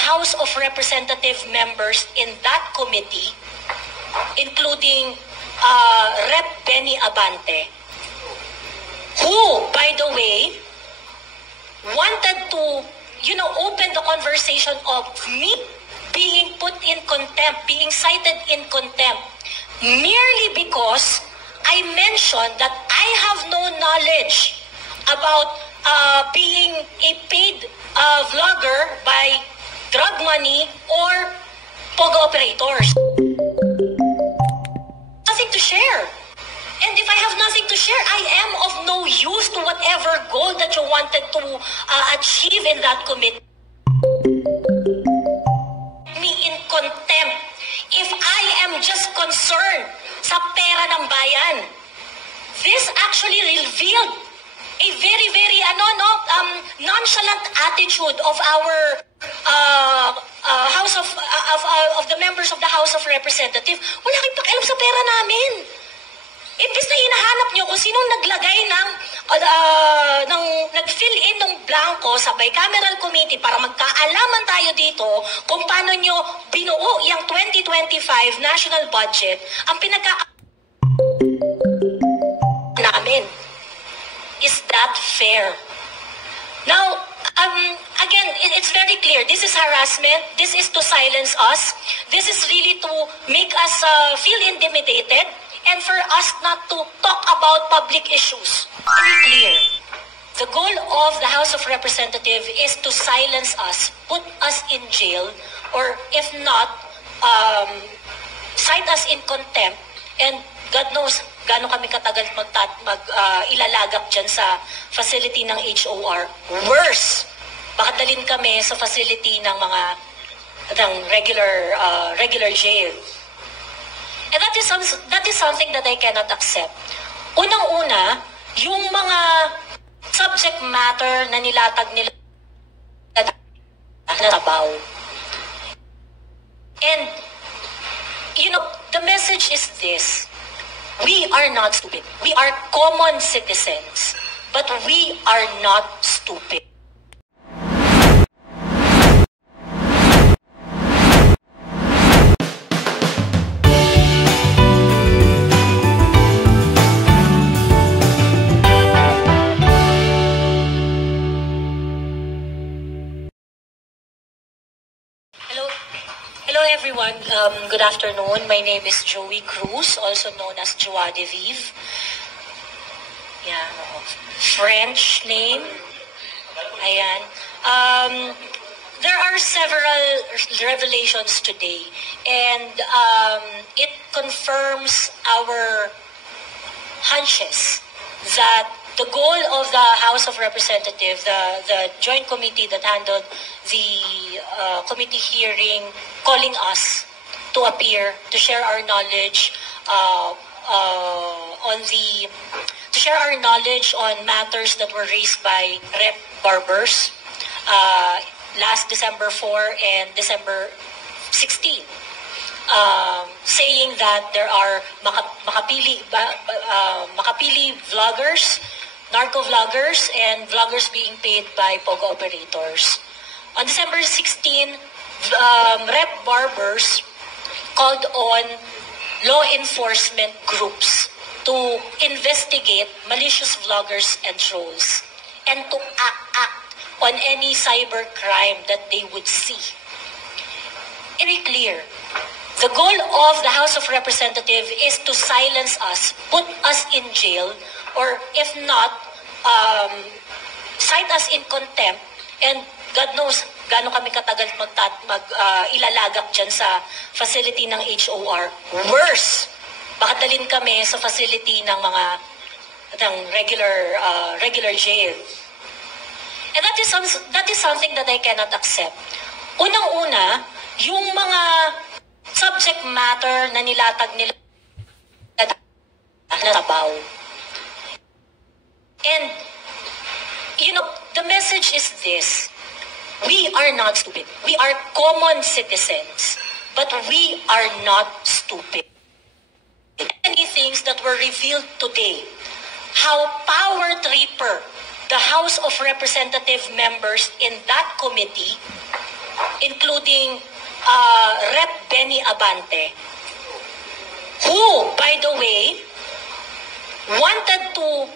House of Representative members in that committee, including Rep. Benny Abante, who, by the way, wanted to, open the conversation of me being put in contempt, being cited in contempt, merely because I mentioned that I have no knowledge about being a paid vlogger by drug money or POGO operators. Nothing to share. And if I have nothing to share, I am of no use to whatever goal that you wanted to achieve in that committee. Me in contempt. If I am just concerned sa pera ng bayan, this actually revealed a very, very nonchalant attitude of our House of the members of the House of Representatives. Wala kayong pakialam sa pera namin. Imbis na hinahanap nyo kung sinong naglagay nag-fill in ng blanco sa bicameral committee para magkaalaman tayo dito kung paano nyo binuo yung 2025 national budget, ang namin. Is that fair? Now, again, it's very clear. This is harassment. This is to silence us. This is really to make us feel intimidated and for us not to talk about public issues. Very clear. The goal of the House of Representatives is to silence us, put us in jail, or if not, cite us in contempt, and God knows gaano kami katagal ilalagak dyan sa facility ng HOR. Worse, baka dalhin kami sa facility ng regular jail. And that is something that I cannot accept. Unang-una, yung mga subject matter na nilatag nila na tabaw. And, the message is this. We are not stupid. We are common citizens, but we are not stupid. Hello everyone, good afternoon. My name is Joey Cruz, also known as Joie de Vive. Yeah, French name. Ayan. There are several revelations today, and it confirms our hunches that the goal of the House of Representatives, the joint committee that handled the committee hearing, calling us to appear, to share our knowledge on matters that were raised by Rep. Barbers last December 4 and December 16. Saying that there are makapili vloggers, narco vloggers, and vloggers being paid by POGO operators. On December 16, Rep. Barbers called on law enforcement groups to investigate malicious vloggers and trolls and to act on any cyber crime that they would see. Very clear. The goal of the House of Representatives is to silence us, put us in jail, or if not, cite us in contempt, and God knows gaano kami katagal ilalagak dyan sa facility ng HOR. Worse, baka dalhin kami sa facility ng regular jail. And that is something that I cannot accept. Unang-una, yung mga subject matter na nilatag nila na tabaw. And, the message is this. We are not stupid. We are common citizens, but we are not stupid. Many things that were revealed today, how power tripper the House of Representative members in that committee including Rep. Benny Abante, who, by the way, wanted to,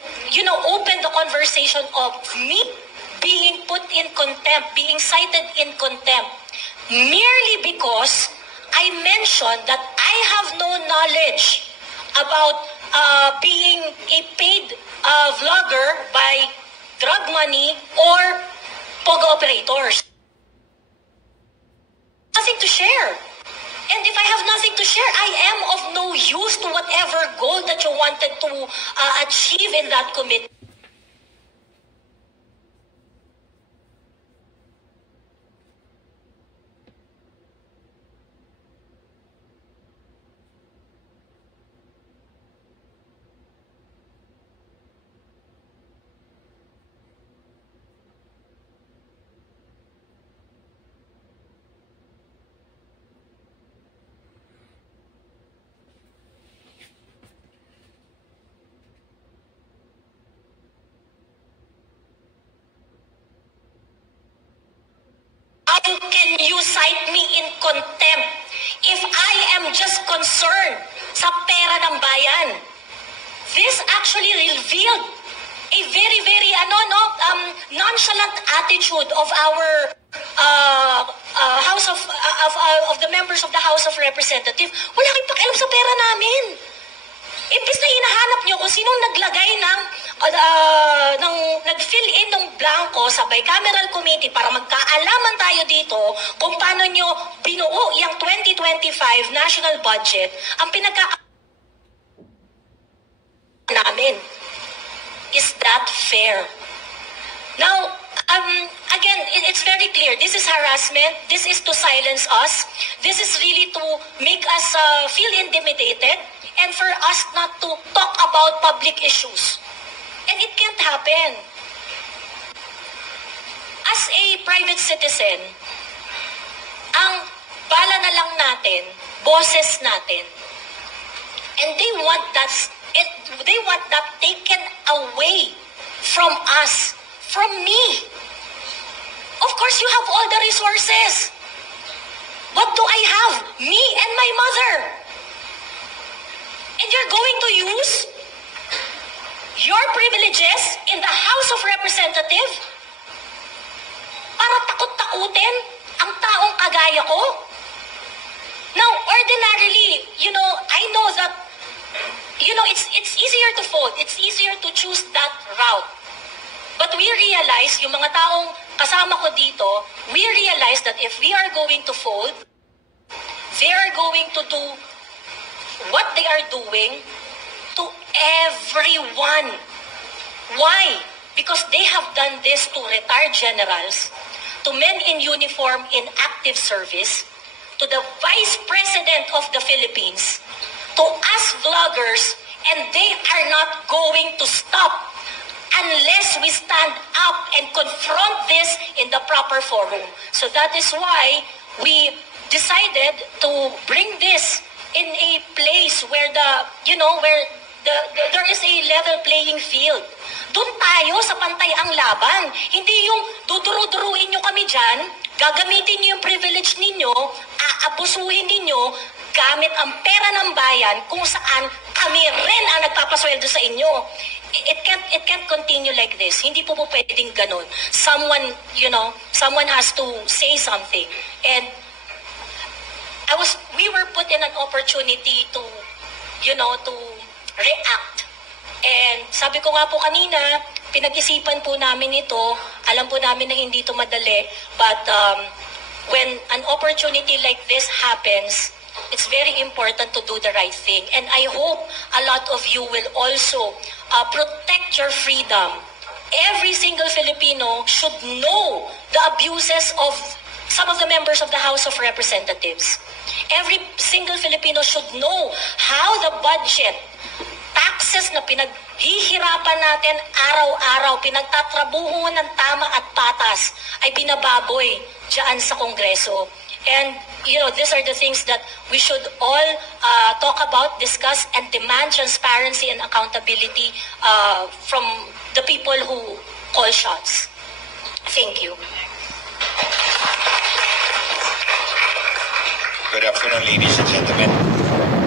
open the conversation of me being put in contempt, being cited in contempt, merely because I mentioned that I have no knowledge about being a paid vlogger by drug money or POGO operators. Nothing to share. And if I have nothing to share, I am of no use to whatever goal that you wanted to achieve in that committee. How can you cite me in contempt if I am just concerned sa pera ng bayan? This actually revealed a very, very nonchalant attitude of our of the members of the House of Representatives. Wala kayong pakialam sa pera namin. Imbis na hinahanap nyo kung sinong naglagay nag-fill in ng blanco sa bicameral committee para magkaalaman tayo dito kung paano nyo binuo yung 2025 national budget, ang namin. Is that fair? Now, again, it's very clear. This is harassment. This is to silence us. This is really to make us feel intimidated and for us not to talk about public issues. And it can't happen. As a private citizen, ang bala na lang natin, boses natin. And they want that taken away from us, from me. Of course, you have all the resources. What do I have? Me and my mother. And you're going to use your privileges in the House of Representatives para takot-takutin ang taong kagaya ko? Now, ordinarily, I know that, it's easier to fold. It's easier to choose that route. But we realize, yung mga taong kasama ko dito, we realize that if we are going to fold, they are going to do what they are doing to everyone. Why? Because they have done this to retired generals, to men in uniform in active service, to the Vice President of the Philippines, to us vloggers, and they are not going to stop unless we stand up and confront this in the proper forum. So that is why we decided to bring this in a place where there is a level playing field. Doon tayo sa pantay ang laban. Hindi yung duduru-duruin nyo kami dyan, gagamitin nyo yung privilege ninyo, aabusuhin ninyo, gamit ang pera ng bayan kung saan kami rin ang nagpapasweldo sa inyo. It can't continue like this. Hindi po pwedeng ganun. Someone has to say something. And we were put in an opportunity to react. And sabi ko nga po kanina, pinag-isipan po namin ito. Alam po namin na hindi ito madali. But when an opportunity like this happens, it's very important to do the right thing. And I hope a lot of you will also protect your freedom. Every single Filipino should know the abuses of some of the members of the House of Representatives. Every single Filipino should know how the budget, taxes na pinaghihirapan natin araw-araw, pinagtatrabuho ng tama at patas, ay binababoy dyan sa Kongreso. And, these are the things that we should all talk about, discuss, and demand transparency and accountability from the people who call shots. Thank you. Good afternoon, ladies and gentlemen.